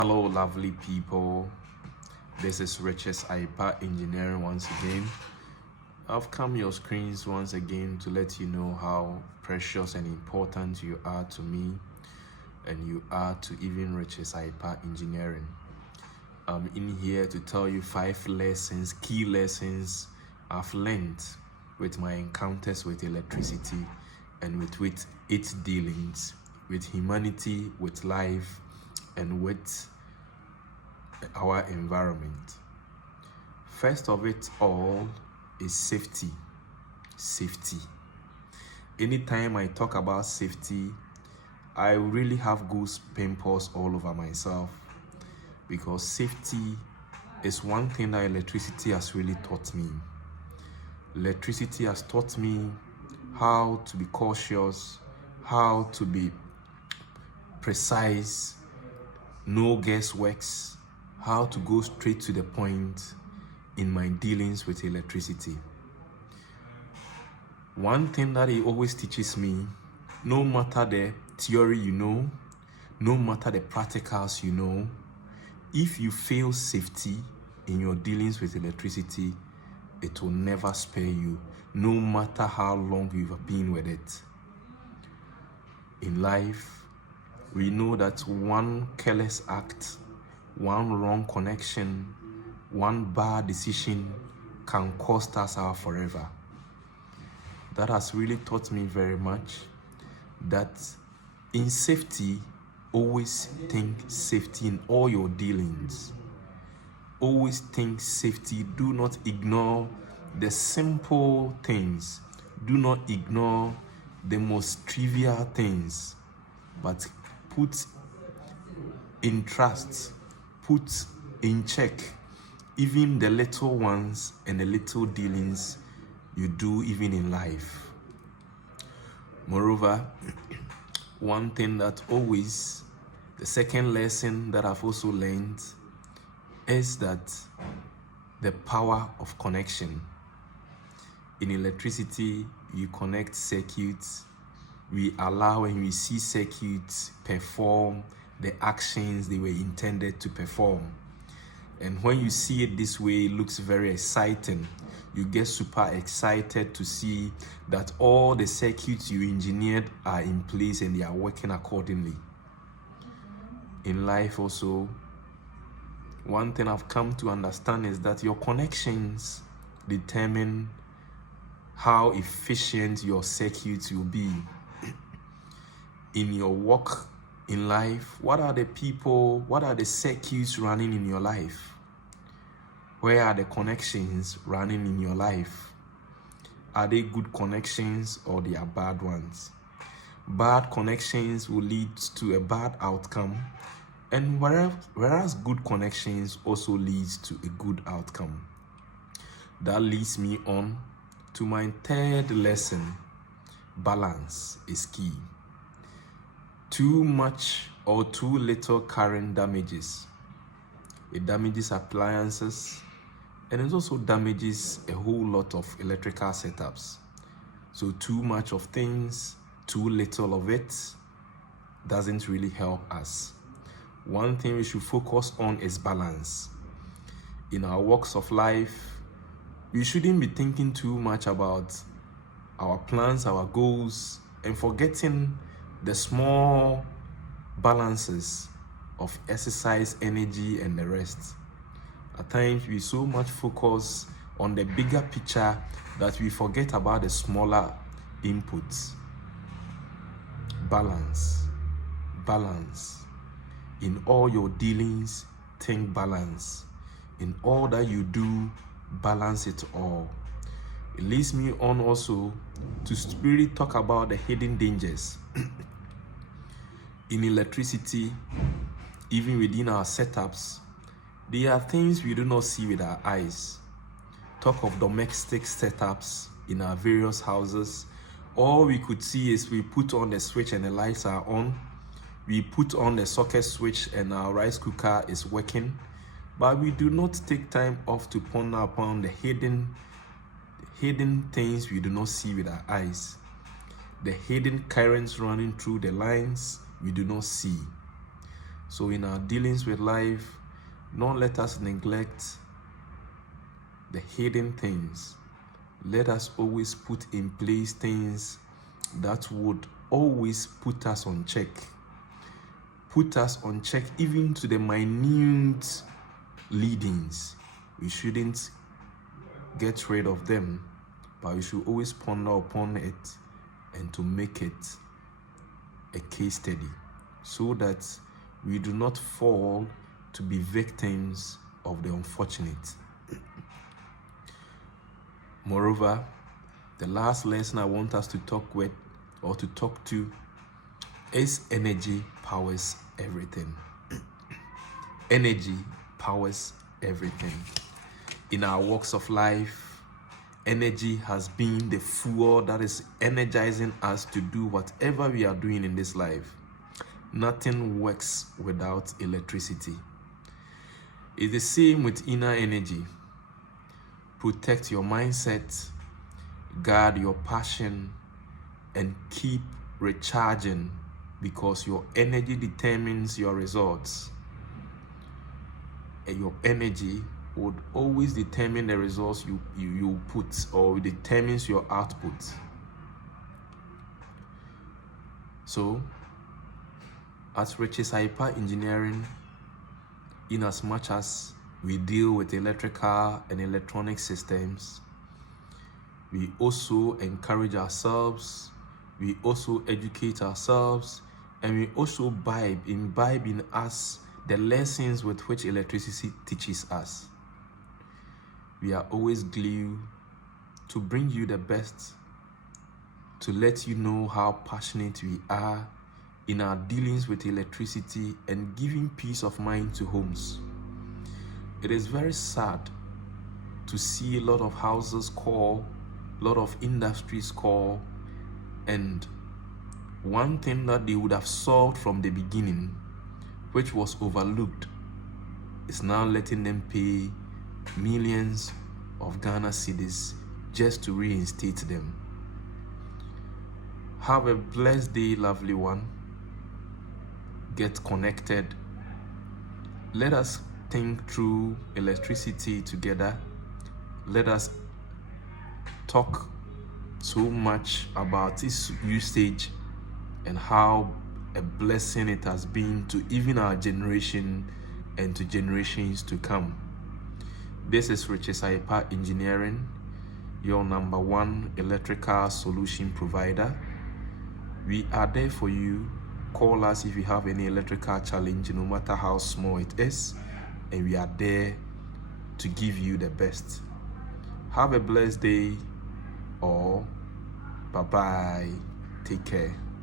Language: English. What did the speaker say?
Hello, lovely people. This is Riches Aipa Engineering once again. I've come your screens once again to let you know how precious and important you are to me and you are to even Riches Aipa Engineering. I'm in here to tell you 5 lessons, key lessons I've learned with my encounters with electricity and with its dealings with humanity, with life, and with our environment. First of it all is safety. Safety. Anytime I talk about safety, I really have goose pimples all over myself because safety is one thing that electricity has really taught me. Electricity has taught me how to be cautious, how to be precise, no guessworks, how to go straight to the point in my dealings with electricity. One thing that he always teaches me, no matter the theory you know, no matter the practicals you know, if you fail safety in your dealings with electricity, it will never spare you, no matter how long you've been with it. In life, we know that one careless act, one wrong connection, one bad decision can cost us our forever. That has really taught me very much that in safety, always think safety in all your dealings. Always think safety. Do not ignore the simple things. Do not ignore the most trivial things, but put in trust, put in check even the little ones and the little dealings you do even in life. Moreover, one thing that always, the second lesson that I've also learned is that the power of connection. In electricity, you connect circuits. We allow and we see circuits perform the actions they were intended to perform. And when you see it this way, it looks very exciting. You get super excited to see that all the circuits you engineered are in place and they are working accordingly. In life also, one thing I've come to understand is that your connections determine how efficient your circuits will be. In your work in life, what are the people, what are the circuits running in your life? Where are the connections running in your life? Are they good connections or they are bad ones? Bad connections will lead to a bad outcome, and whereas good connections also leads to a good outcome. That leads me on to my third lesson. Balance is key. Too much or too little current damages. It damages appliances and it also damages a whole lot of electrical setups. So too much of things, too little of it doesn't really help us. One thing we should focus on is balance. In our walks of life, we shouldn't be thinking too much about our plans, our goals, and forgetting the small balances of exercise, energy, and the rest. At times, we so much focus on the bigger picture that we forget about the smaller inputs. Balance. Balance. In all your dealings, think balance. In all that you do, balance it all. It leads me on also to really talk about the hidden dangers. In electricity, even within our setups, there are things we do not see with our eyes. Talk of domestic setups in our various houses. All we could see is we put on the switch and the lights are on. We put on the socket switch and our rice cooker is working. But we do not take time off to ponder upon the hidden things we do not see with our eyes. The hidden currents running through the lines we do not see. So in our dealings with life, don't let us neglect the hidden things. Let us always put in place things that would always put us on check. Put us on check even to the minute leadings. We shouldn't get rid of them, but we should always ponder upon it and to make it a case study so that we do not fall to be victims of the unfortunate. Moreover, the last lesson I want us to talk to is energy powers everything. Energy powers everything. In our walks of life, energy has been the fuel that is energizing us to do whatever we are doing in this life. Nothing works without electricity. It's the same with inner energy. Protect your mindset, guard your passion, and keep recharging, because your energy determines your results. And your energy would always determine the results you put, or determines your output. So, at Riches Hyper Engineering, in as much as we deal with electrical and electronic systems, we also encourage ourselves, we also educate ourselves, and we also imbibe in us the lessons with which electricity teaches us. We are always glued to bring you the best, to let you know how passionate we are in our dealings with electricity and giving peace of mind to homes. It is very sad to see a lot of houses call, a lot of industries call, and one thing that they would have solved from the beginning, which was overlooked, is now letting them pay millions of Ghana cedis just to reinstate them. Have a blessed day, lovely one. Get connected. Let us think through electricity together. Let us talk so much about its usage and how a blessing it has been to even our generation and to generations to come. This is Riches Hyper Engineering, your #1 electrical solution provider. We are there for you. Call us if you have any electrical challenge, no matter how small it is, and we are there to give you the best. Have a blessed day, or bye-bye. Take care.